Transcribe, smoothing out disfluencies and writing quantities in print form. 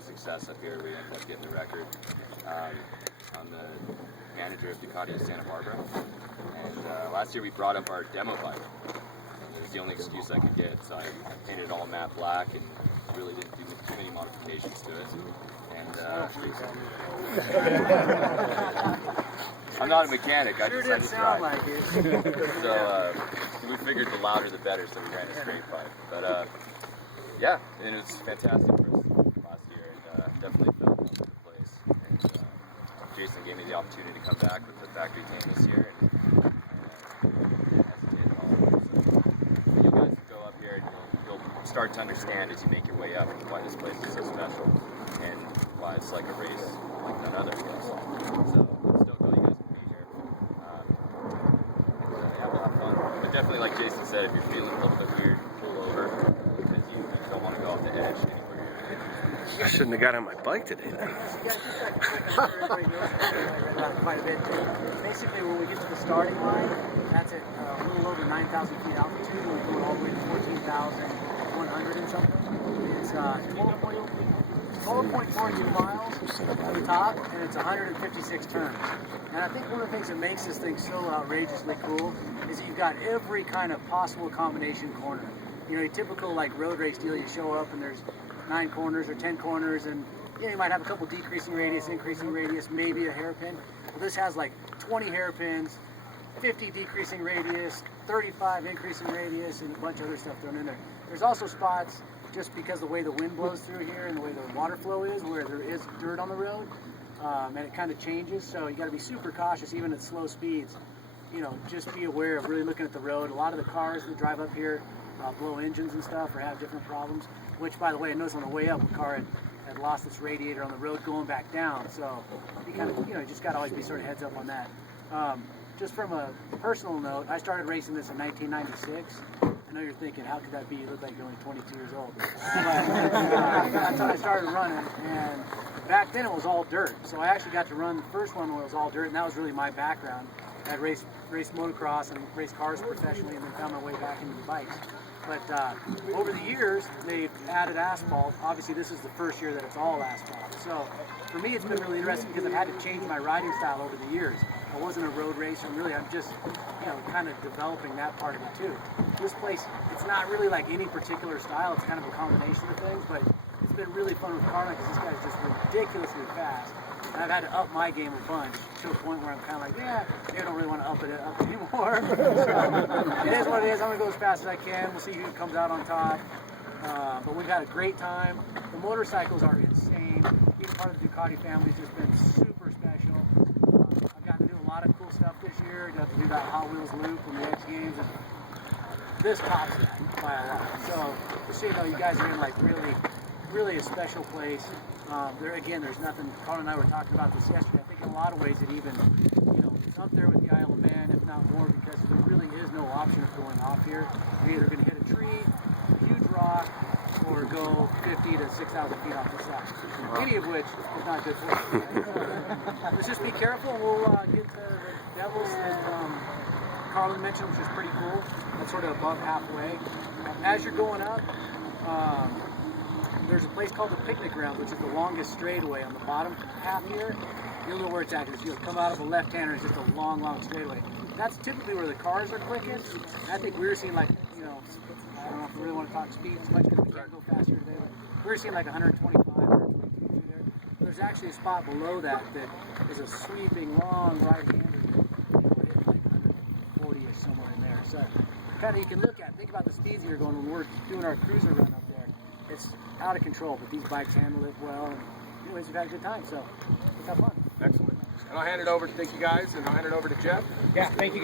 great success up here. We ended up getting the record. I'm the manager of Ducati Santa Barbara, and last year we brought up our demo bike. It was the only excuse I could get, so I painted it all matte black and really didn't do too many modifications to it. And I'm not a mechanic, I just ride. Like it. So we figured the louder the better, so we ran a straight pipe. But yeah, and it was fantastic for us last year, and definitely fell in love with the place. And Jason gave me the opportunity to come back with the factory team this year, and hesitated all over. So you guys go up here and you'll start to understand as you make your way up why this place is so special and why it's like a race like none other place. So I'm stoked all you guys can be here. Yeah, we'll have fun. But definitely, like Jason said, if you're feeling a little bit weird, pull over because you don't want to go off the edge anywhere. I shouldn't have got on my bike today then. Basically, when we get to the starting line, that's at a little over 9,000 feet altitude, and we go all the way to 14,100 and something. It's 12.4 miles to the top, and it's 156 turns. And I think one of the things that makes this thing so outrageously cool is that you've got every kind of possible combination corner. You know, your typical like road race deal, you show up and there's 9 corners or 10 corners, and you know, you might have a couple decreasing radius, increasing radius, maybe a hairpin. Well, this has like 20 hairpins, 50 decreasing radius, 35 increasing radius, and a bunch of other stuff thrown in there. There's also spots, just because the way the wind blows through here and the way the water flow is, where there is dirt on the road, and it kind of changes, so you got to be super cautious even at slow speeds. You know, just be aware of really looking at the road. A lot of the cars that drive up here blow engines and stuff or have different problems, which, by the way, I noticed on the way up, a car had lost its radiator on the road going back down, so you kind of, you know, you just got to always be sort of heads up on that. Just from a personal note, I started racing this in 1996. I know you're thinking, how could that be? You look like you're only 22 years old. But, that's when I started running, and back then it was all dirt. So I actually got to run the first one when it was all dirt, and that was really my background. I had raced motocross and raced cars professionally, and then found my way back into the bikes. But over the years, they've added asphalt. Obviously, this is the first year that it's all asphalt. So for me, it's been really interesting because I've had to change my riding style over the years. I wasn't a road racer, and really I'm just, you know, kind of developing that part of it too. This place, it's not really like any particular style, it's kind of a combination of things, but it's been really fun with Carlin because this guy's just ridiculously fast. And I've had to up my game a bunch to a point where I'm kind of like, yeah, maybe I don't really want to up it anymore. So, it is what it is. I'm going to go as fast as I can. We'll see who comes out on top. But we've had a great time. The motorcycles are insane. Being part of the Ducati family has just been super special. I've gotten to do a lot of cool stuff this year. Got to do that Hot Wheels loop from the X Games. And this tops that by a lot. So just so you know, you guys are in like really a special place. There's nothing. Carl and I were talking about this yesterday. I think in a lot of ways it even, you know, it's up there with the Isle of Man, if not more, because there really is no option of going off here. You're either going to hit a tree, a huge rock, or go 50 to 6,000 feet off the side. Any of which is not good for you. Right? Let's just be careful. We'll get the Devils that Carlin mentioned, which is pretty cool. That's sort of above halfway. As you're going up, there's a place called the Picnic Grounds, which is the longest straightaway on the bottom half here. You'll know where it's at. You'll come out of a left-hander, it's just a long straightaway. That's typically where the cars are quickest. I think we were seeing like, you know, I don't know if we really want to talk speed as much because we can't go faster today, but we were seeing like 125, 122 through there. There's actually a spot below that is a sweeping, long right-hander that, you know, hit like 140-ish somewhere in there. So kind of you can look at, think about the speeds you're going when we're doing our cruiser run up there. It's out of control, but these bikes handle it well. And anyways, we've had a good time, so let's have fun. Excellent. And I'll hand it over, thank you guys, and I'll hand it over to Jeff. Yeah, thank you.